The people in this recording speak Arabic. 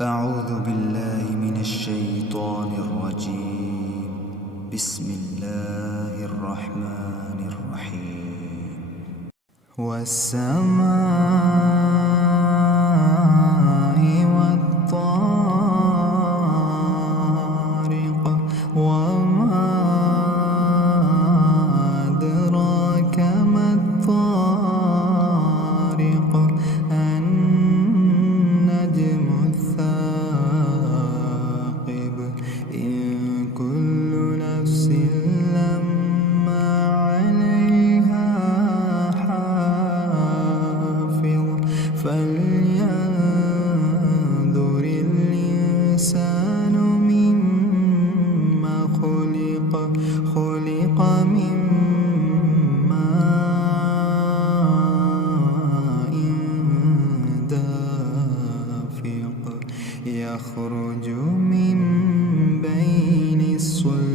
أعوذ بالله من الشيطان الرجيم. بسم الله الرحمن الرحيم. والسماء والطارق وما أدراك ما الطارق النجم الثاقب إن كل نفس لما عليها حافظ فلينظر الإنسان مما خلق من ماء دافق يخرج من بين الصلب